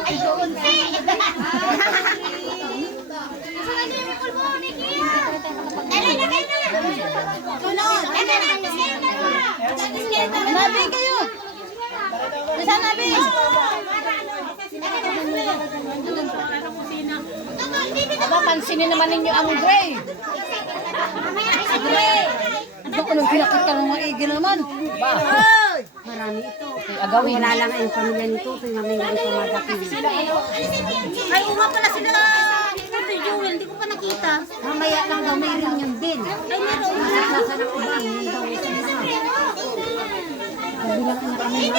Ay, doon. Nabi kayo. Saan nabi? Pansinin naman ninyo ang gray. Ano ko nang pinakita ng mga igil naman? Ba? Marami ito. Agawin. Wala lang ang pamilya nito. Ito yung mamaya ito madaki. Ay, uma pala sila. Ito, Jewel, hindi ko pa nakita. Mamaya lang daw may rin yun din. Ay, meron. Nasa na iba. Ngayon daw ito na. Sabi lang na kami na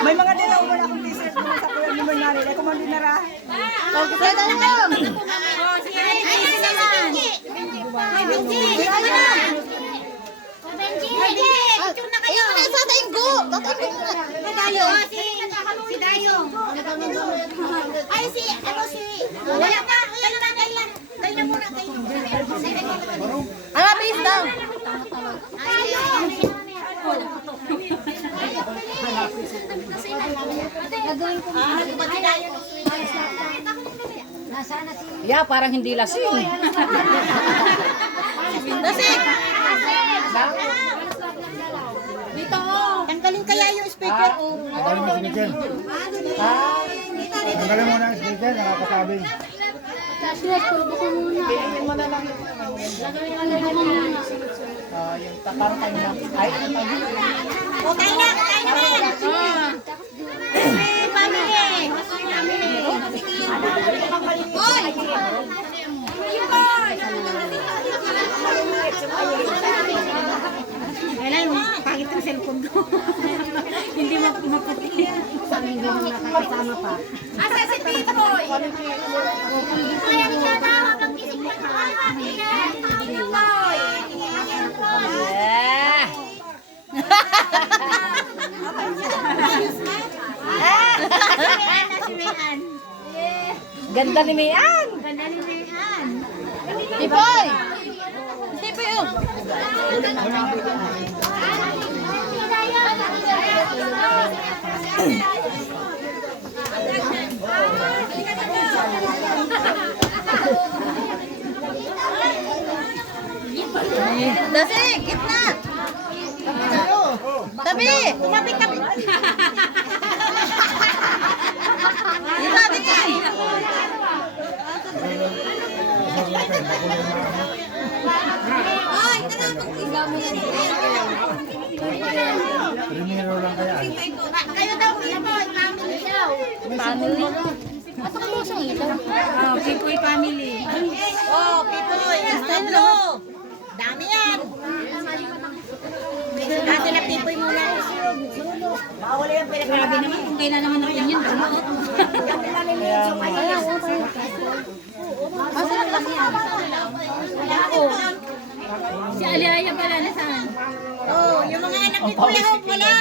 may mga dilaw mo na akong t-shirt mo sa kuya ni Bernardo. Ay, kumandi na ra. Si Dayong. Ay, si, ano si, wala pa, wala na, kayo na muna, kayo. Ang bilis daw. Nasaan na si... Yeah, parang hindi lasing. Lasing! Dito oh. Tanggalin kaya yung speaker. Tanggalin mo si Michelle. Tanggalin mo na ang speaker, nakakasabing. Piliin mo na lang yung yung tatangkay na. Ay, ano pa yun? Okay na ba yan? Family. Kailan yung pangit ng cellphone ko. Hindi maputi. Hindi mo nakakasama pa. Asa si Pipoy? Kaya niya daw mag-isip ko. Pipoy. Yeah. Ganda ni Mayan. Ganda ni Mayan. Pipoy! Pipoy yun. Dasi, gitna. Tabi, tabi, tabi. Dito, dito. Ay, tara, pag-isa mo yan. Primero lang kaya. Kayo daw, Pipoy, family daw. Family? At ang lusong ito. Pipoy family. Oh, Pipoy, tatlo. Dami yan. Dati na Pipoy muna. Bawal yan, pero grabe naman kung kailan naman natin yun. Si Aliaya pala na saan? Oh, yung mga anak ni Kuya Hope wala.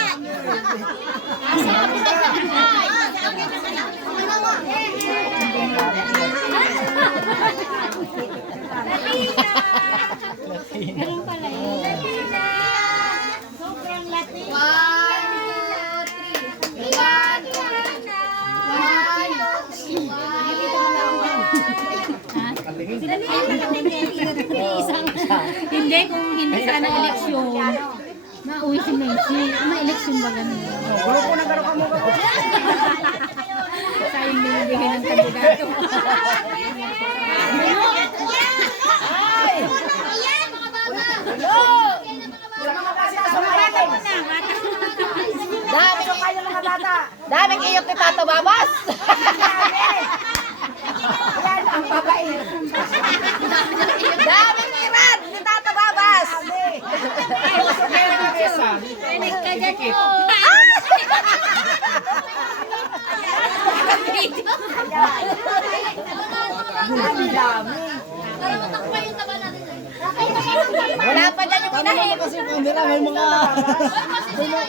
Ganun pala yun. Sobrang Latin. 1, 2, 3. 1, 2, 3. Hindi, kung hindi sana eleksyon, mauwi si Messi. May eleksyon ba ganun? Gulo po na garo ka mo ka po. Sa yung binibigay ng kandidato. Daming iyok ni Tato Babas. Yan ang babae. Daming iran ni Tato Babas. Wala pa dyan yung inahin. Kasi hindi na may mga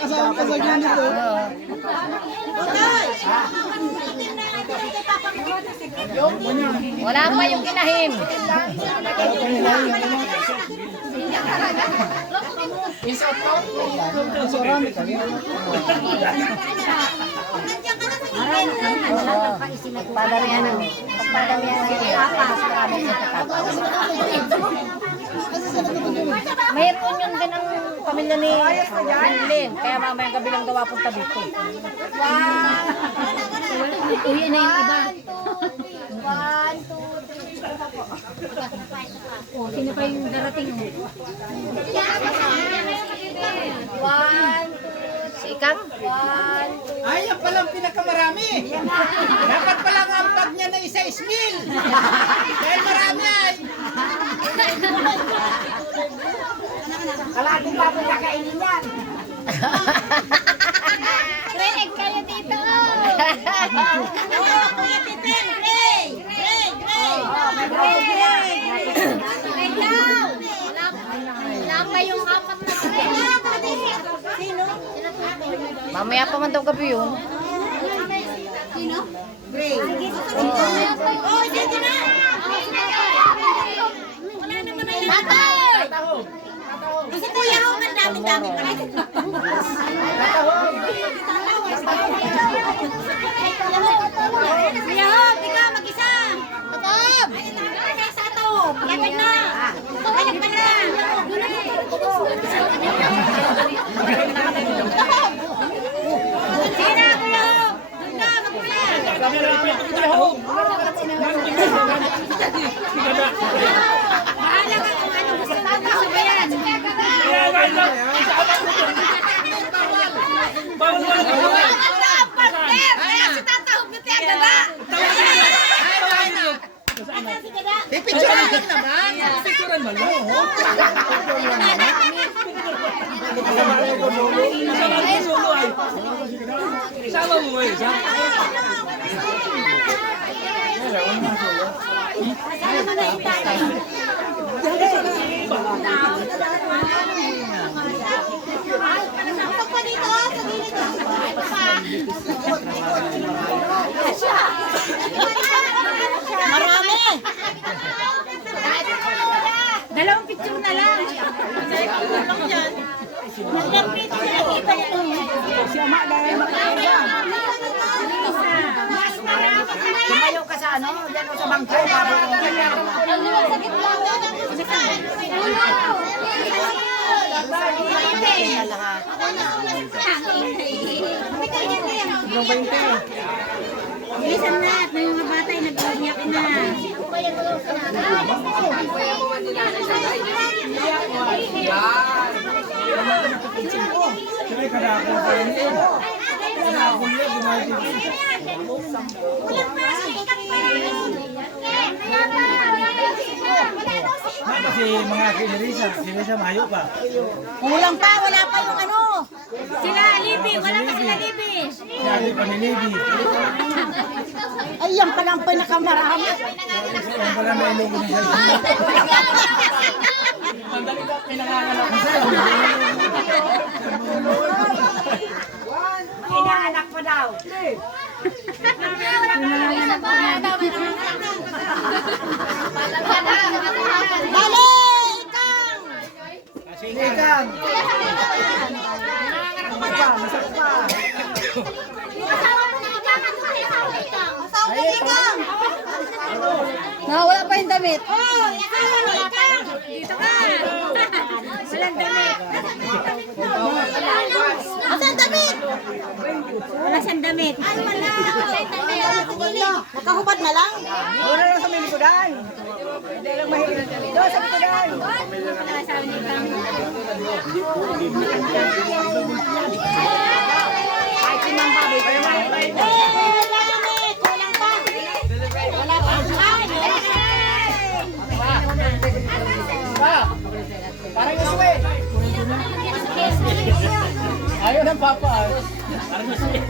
kasama pa sa ganito. Wala pa yung kinahim. Pagpadamihan ng apas, mayroon yun din ang pamilya ni Lynn. Kaya mamayang gabi lang gawa punta dito. Uwi na yung iba. Oh, sino pa yung darating? Si Ikang? Ay, yan palang pinakamarami. Dapat pala ang bag niya na isa ismil. Dahil marami ay. Kalating pa po kakainin yan. Rinig kayo dito. Kuya Titin, Gray. Wala pa yung apat na Sino? Mamaya pa man daw gabi yun. Sino? Gray. Oh, dito na. Wala naman na yan. Tatay! Si Kuya Ho, ang dami-dami pa rin. Kuya Ho, ikaw mag-isa. Tatab! Ay, sa ato. Lapit na. Lapit pa na. Sina, Kuya Ho. Doon na, magpula. Bahala ka kung ano gusto mo sabayan. Pipicturan lang naman. Pipicturan mo lang. Sama mo eh. Ito pa dito, sa gilid. Ito pa. Marami. Dalawang picture na lang. Dalawang picture na kita ito. Siyama dahil makaiba. Tumayo ka sa ano, yan o sa bangko. Bilisan na, at may mga batay nag-umiyak na. Sila kadakol pa rin yun. Kadakol yun, gumawa dito. Kasi mga si Risa mayo pa. Kulang pa, wala pa yung ano. Sila Libi, wala pa sila Libi. Si Ali pa ni Libby. Ay, yan palang pinakamarami. Ang pala may logo ni Risa. Mandali ka, pinanganganak mo sa'yo. Inaanak pa daw. Dali! Ikang! Sinikang. Masak pa. Asawa mo na Ikang! Asawa mo Ikang! Asawa mo Ikang! Wala pa yung damit. Oh, asawa mo Ikang! Dito ka! Walang damit. Asan damit? Wala siyang damit. Ay, wala. Nakahubad na lang. Wala lang sa may likodan. Hindi lang mahilig. Doon sa likodan. Asawa ni Ikang. Ay, si Mang Baboy. Damit! Kulang pa. Wala pa. Parang uswe. Ayaw ng papa. Parang uswe.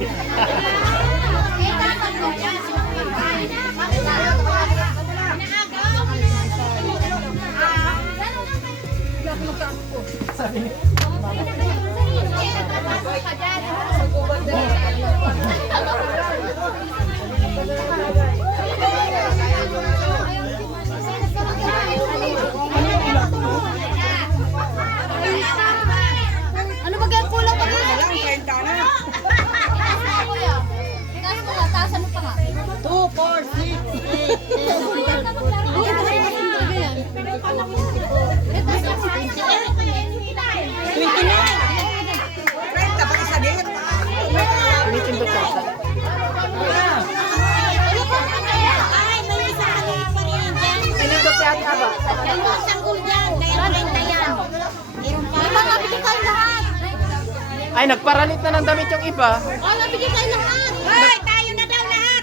Sabi Dalawang sanggol dyan. Kaya 30 yan. May mga bigay kayo lahat. Ay, nagparalit na ng damit yung iba. Oh, nabigay kayo lahat. Hoy, tayo na daw lahat.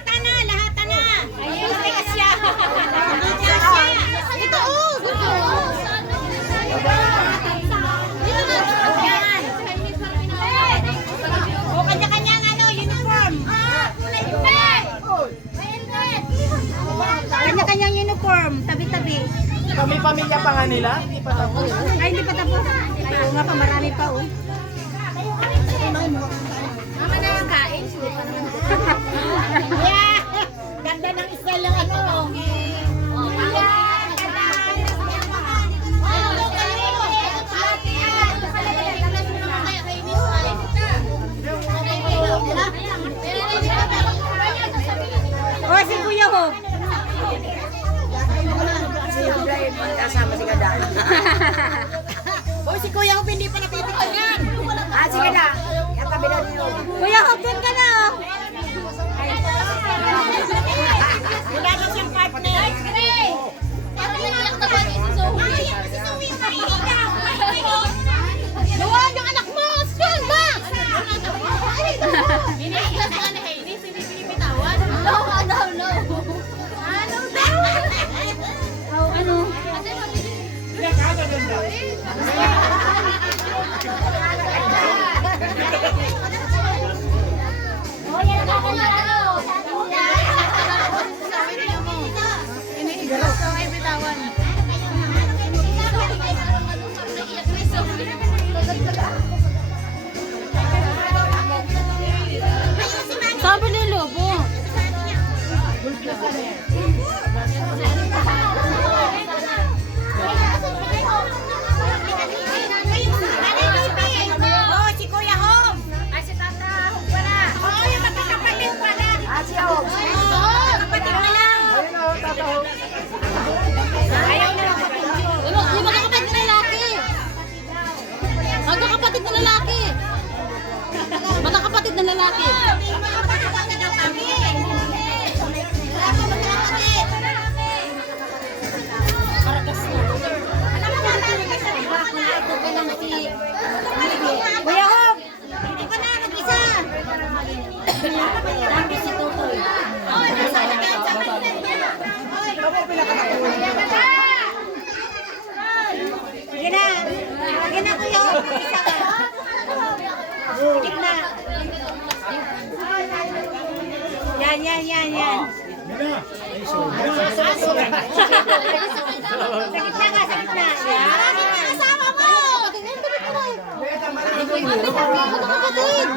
Lahat na. Ayun, may kasya. Ito, oh. Dito na. Yan. O, kanya-kanyang uniform. Kanya-kanyang uniform. Tabi-tabi. Kami pamilya pa nga nila. Hindi pa tapos. Ay, hindi pa tapos. Oo nga pa, marami pa, oh. Mama na yung kain. Yeah! Ganda ng isa lang ano. Oh, yeah! Ganda! Oh, si Kuya Ho. Kasama si Kadaan. Oh, si Kuya Ho, hindi pa napipicture yan. Sige na. Katabi na niyo. Kuya Ho, dyan ka na. Wala na siyang partner. Luwan yung anak mo! Saan ba? Sabi ni Lobo. Oh, si Kuya Hom. Ay, si Tata Hom pala. Oo, yung magkakapatid pala. Si Hom. Oo, kapatid na lang. Ayun o, tataho. Ayaw na lang kapatid. Yung magkakapatid na lalaki. Magkakapatid na lalaki. Magkakapatid na lalaki. Magkakapatid na kami. Kuya Hom, dito ka na, mag-isa. Tapos si Tutoy. Sige na. Sige na, Kuya Hom. Mag-isa ka. Sige na. Yan. Sa gitna ka, sa gitna. Marami na kasama mo. Magkakapatid.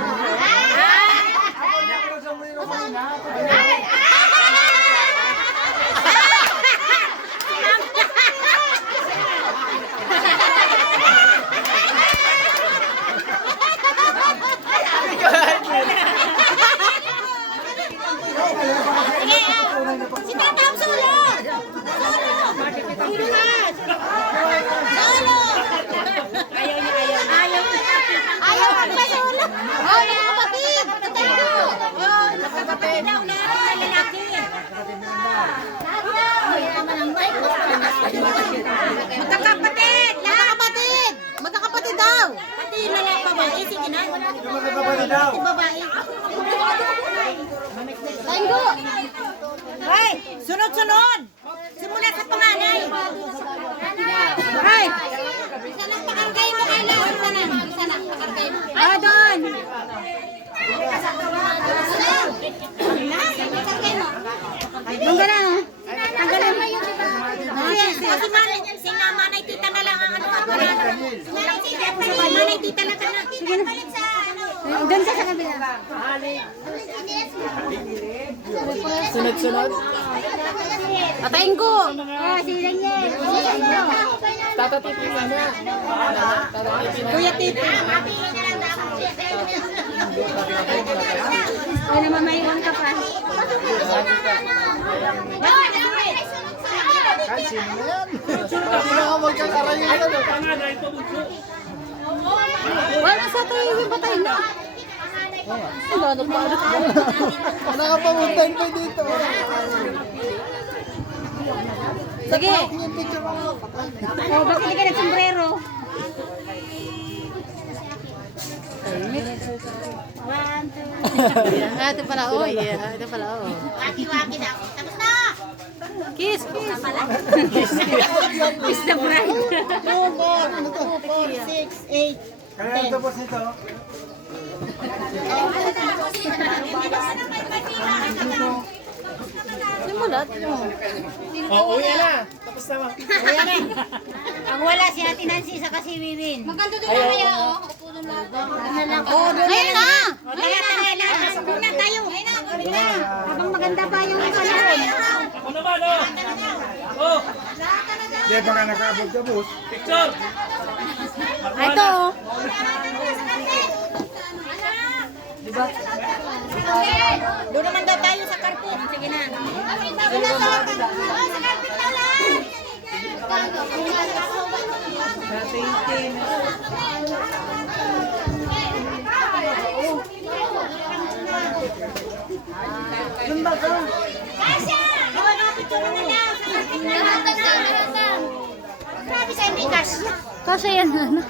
Si Tatang Solo! Solo na! Solo! Ayaw ba Solo? Oh, nakakapatid! Tatay ko! Oh, nakakapatid daw na lalaki. Magkakapatid! Magkakapatid! Magkakapatid daw! Pati yung lalaki babae, sige na. Yung magkakapatid daw. Pati babae. Tanggo! Hoy! Sunod-sunod! Simula sa panganay! Hoy! Isa lang pakargay mo kala! Isa lang pakargay mo. Ah, doon! Doon ka na, oh. Tanggalin mo yung iba. Si Manay Tita na lang ang ano. Si Manay Tita na ka na. Doon sa kabila. Sunod-sunod. Patayin ko! Oh, si Daniel. Tatatipin na. Kuya Tito. Ay, namamayon ka pa. Wala sa tayo yung patay na. Wala na pa. Nakapamuntan pa dito. Sige. Oh, bakit hindi ka nagsombrero? Ito pala, oh. Yeah, ito pala, oh. Waki-waki na. Tapos na! Kiss, kiss. Kiss the bride. 2, 4, 6, 8, Kaya ang tapos nito. Simulat. Oh, uwi na. Tapos na. Ayan eh. Ang wala si Ate Nancy sa kasi Wiwin. Maganda doon na kaya, oh. Upo doon lang. Oo, doon na. Lahat na tayo. Habang maganda pa yung panahon. Ako naman, oh. Oh, Hindi, baka nakaabot ka, boss. picture. Ito, oh. Doon naman daw tayo sa carpet. Sige na. Sa carpet na lang. Kasya! Gawa nga picture na lang. Sa carpet na lang. Grabe sa Mikas. Kasi yan, ano.